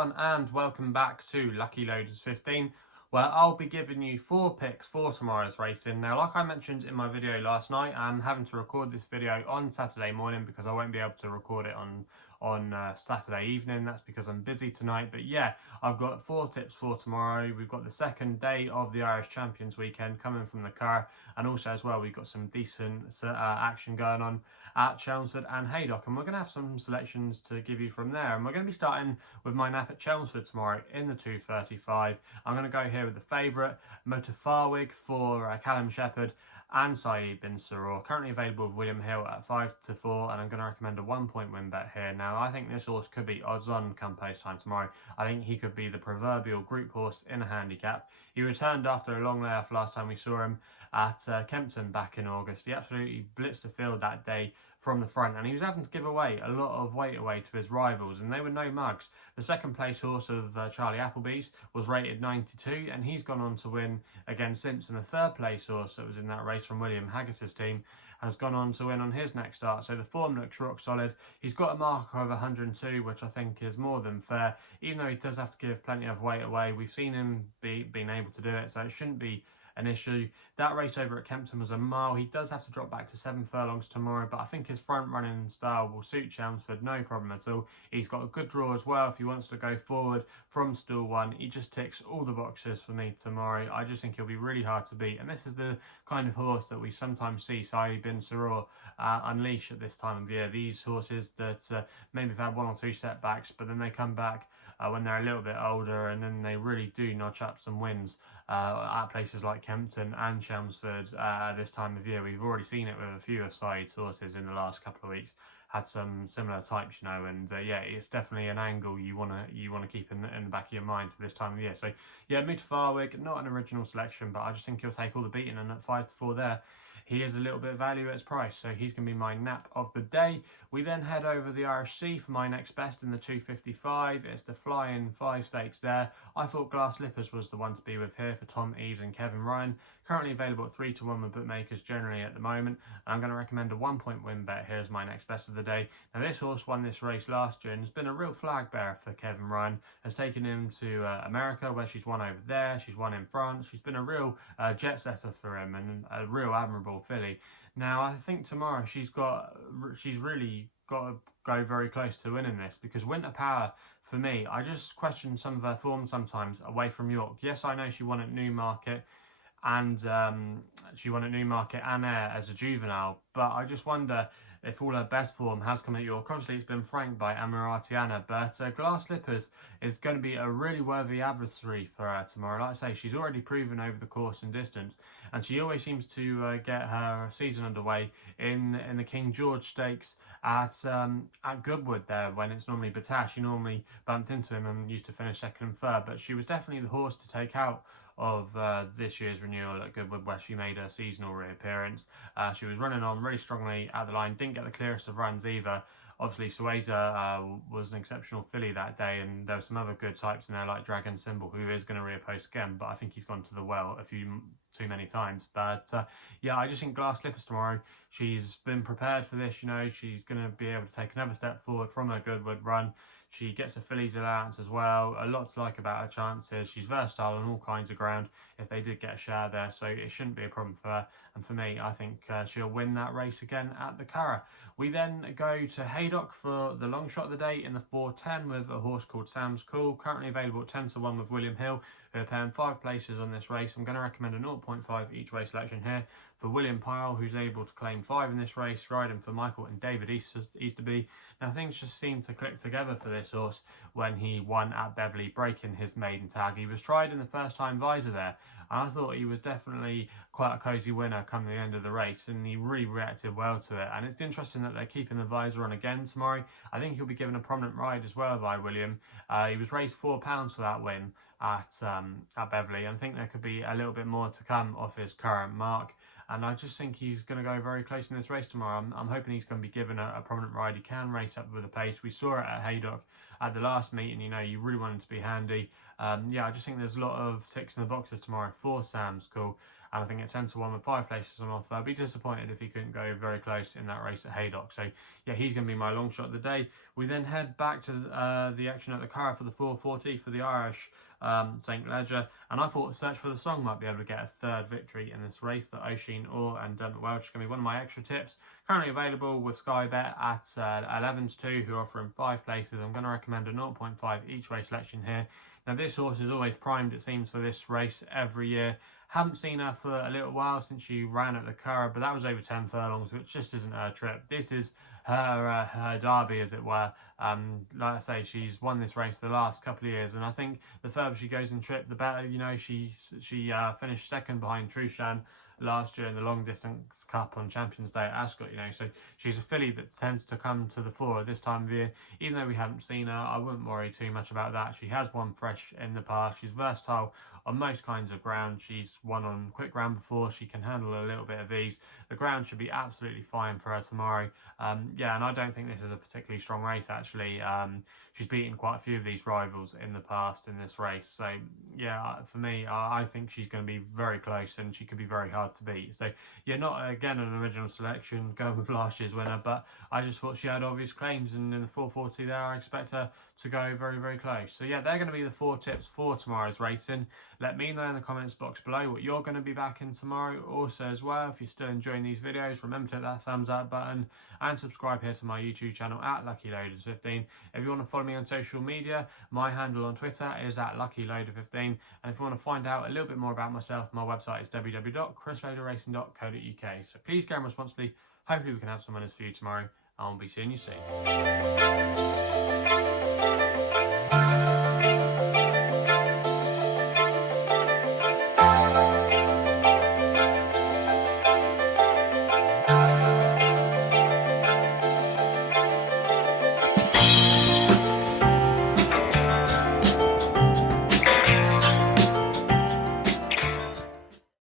everyone and welcome back to Lucky Loaders 15, where I'll be giving you 4 picks for tomorrow's racing. Now, like I mentioned in my video last night, I'm having to record this video on Saturday morning because I won't be able to record it on Saturday evening. That's because I'm busy tonight. But yeah, I've got 4 tips for tomorrow. We've got the second day of the Irish Champions weekend coming from the Curragh, and also as well we've got some decent action going on at Chelmsford and Haydock, and we're going to have some selections to give you from there. And we're going to be starting with my nap at Chelmsford tomorrow in the 2:35. I'm going to go here with the favourite Mutafaawig for Callum Shepherd and Saeed bin Saror, currently available with William Hill at 5-4, and I'm going to recommend a 1-point win bet here. Now, I think this horse could be odds on come post time tomorrow. I think he could be the proverbial group horse in a handicap. He returned after a long layoff last time we saw him at Kempton back in August. He absolutely blitzed the field that day from the front, and he was having to give away a lot of weight away to his rivals, and they were no mugs. The second place horse of Charlie Appleby's was rated 92, and he's gone on to win against Simpson. The third place horse that was in that race from William Haggis's team has gone on to win on his next start, so the form looks rock solid. He's got a marker of 102, which I think is more than fair, even though he does have to give plenty of weight away. We've seen him being able to do it, so it shouldn't be an issue. That race over at Kempton was a mile. He does have to drop back to 7 furlongs tomorrow, but I think his front running style will suit Chelmsford, no problem at all. He's got a good draw as well if he wants to go forward from stall 1. He just ticks all the boxes for me tomorrow. I just think he'll be really hard to beat, and this is the kind of horse that we sometimes see Saeed bin Saror unleash at this time of year. These horses that maybe have had 1 or 2 setbacks, but then they come back when they're a little bit older, and then they really do notch up some wins at places like Kempton and Chelmsford this time of year. We've already seen it with a few of Saeed's horses in the last couple of weeks. Had some similar types, you know, and yeah, it's definitely an angle you wanna keep in the back of your mind for this time of year. So yeah, Mutafaawig, not an original selection, but I just think he'll take all the beating, and at 5-4 there, he is a little bit of value at his price, so he's going to be my nap of the day. We then head over the Irish Sea for my next best in the 2:55. It's the flying 5 stakes there. I thought Glass Lippers was the one to be with here for Tom Eves and Kevin Ryan. Currently available at 3-1 with bookmakers generally at the moment. And I'm going to recommend a 1-point win bet here as my next best of the day. Now, this horse won this race last year and has been a real flag bearer for Kevin Ryan. Has taken him to America, where she's won over there. She's won in France. She's been a real jet setter for him and a real admirable filly. Now, I think tomorrow she's really got to go very close to winning this, because Winter Power, for me, I just question some of her form sometimes away from York. Yes, I know she won at Newmarket and Ayr as a juvenile, but I just wonder if all her best form has come at York. Obviously, it's been franked by Amaratiana, but Glass Lippers is going to be a really worthy adversary for her tomorrow. Like I say, she's already proven over the course and distance, and she always seems to get her season underway in the King George Stakes at Goodwood there, when it's normally Batash. She normally bumped into him and used to finish 2nd and 3rd, but she was definitely the horse to take out of this year's renewal at Goodwood, where she made her seasonal reappearance. She was running on really strongly at the line, didn't get the clearest of runs either. Obviously, Sueza was an exceptional filly that day, and there were some other good types in there like Dragon Symbol, who is going to reoppose again, but I think he's gone to the well a few too many times. But yeah, I just think Glass Lippers tomorrow, she's been prepared for this, you know, she's going to be able to take another step forward from her Goodwood run. She gets a fillies allowance as well. A lot to like about her chances. She's versatile on all kinds of ground if they did get a share there, so it shouldn't be a problem for her. And for me, I think she'll win that race again at the Curragh. We then go to Haydock for the long shot of the day in the 4:10 with a horse called Sam's Cool, currently available at 10-1 with William Hill, who are paying 5 places on this race. I'm going to recommend a 0.5 each way selection here for William Pyle, who's able to claim 5 in this race, riding for Michael and David Easterby. Now, things just seem to click together for this horse when he won at Beverley, breaking his maiden tag. He was tried in the first time visor there, and I thought he was definitely quite a cosy winner come the end of the race, and he really reacted well to it. And it's interesting that they're keeping the visor on again tomorrow. I think he'll be given a prominent ride as well by William. He was raised £4 for that win at Beverley, and I think there could be a little bit more to come off his current mark. And I just think he's going to go very close in this race tomorrow. I'm hoping he's going to be given a prominent ride. He can race up with a pace. We saw it at Haydock at the last meet, and you know you really want him to be handy. Yeah, I just think there's a lot of ticks in the boxes tomorrow for Sam's Cool. And I think at 10-1 with 5 places on offer, I'd be disappointed if he couldn't go very close in that race at Haydock. So yeah, he's going to be my long shot of the day. We then head back to the action at the Curragh for the 440 for the Irish St. Ledger, and I thought Search for the Song might be able to get a third victory in this race. That Oisin Orr and Dermot Welch is going to be one of my extra tips. Currently available with SkyBet at 11-2, who offer him 5 places. I'm going to recommend a 0.5 each way selection here. Now this horse is always primed, it seems, for this race every year. Haven't seen her for a little while since she ran at the Curragh, but that was over 10 furlongs, which just isn't her trip. This is her derby, as it were. Like I say, she's won this race the last couple of years, and I think the further she goes in trip, the better. You know, she finished second behind Trushan last year in the long distance cup on Champions Day at Ascot, you know, so she's a filly that tends to come to the fore at this time of year. Even though we haven't seen her, I wouldn't worry too much about that. She has won fresh in the past. She's versatile on most kinds of ground. She's won on quick ground before. She can handle a little bit of ease. The ground should be absolutely fine for her tomorrow. Yeah, and I don't think this is a particularly strong race, actually. She's beaten quite a few of these rivals in the past in this race. So yeah, for me, I think she's going to be very close, and she could be very hard to beat. So yeah, not again an original selection going with last year's winner, but I just thought she had obvious claims, and in the 440 there, I expect her to go very, very close. So yeah, they're going to be the 4 tips for tomorrow's racing. Let me know in the comments box below what you're going to be backing tomorrow. Also as well, if you're still enjoying these videos, remember to hit that thumbs up button and subscribe here to my YouTube channel at LuckyLoaders15. If you want to follow me on social media, my handle on Twitter is at LuckyLoader15. And if you want to find out a little bit more about myself, my website is www.chrisloaderracing.co.uk. So please game responsibly. Hopefully we can have some winners for you tomorrow. I'll be seeing you soon.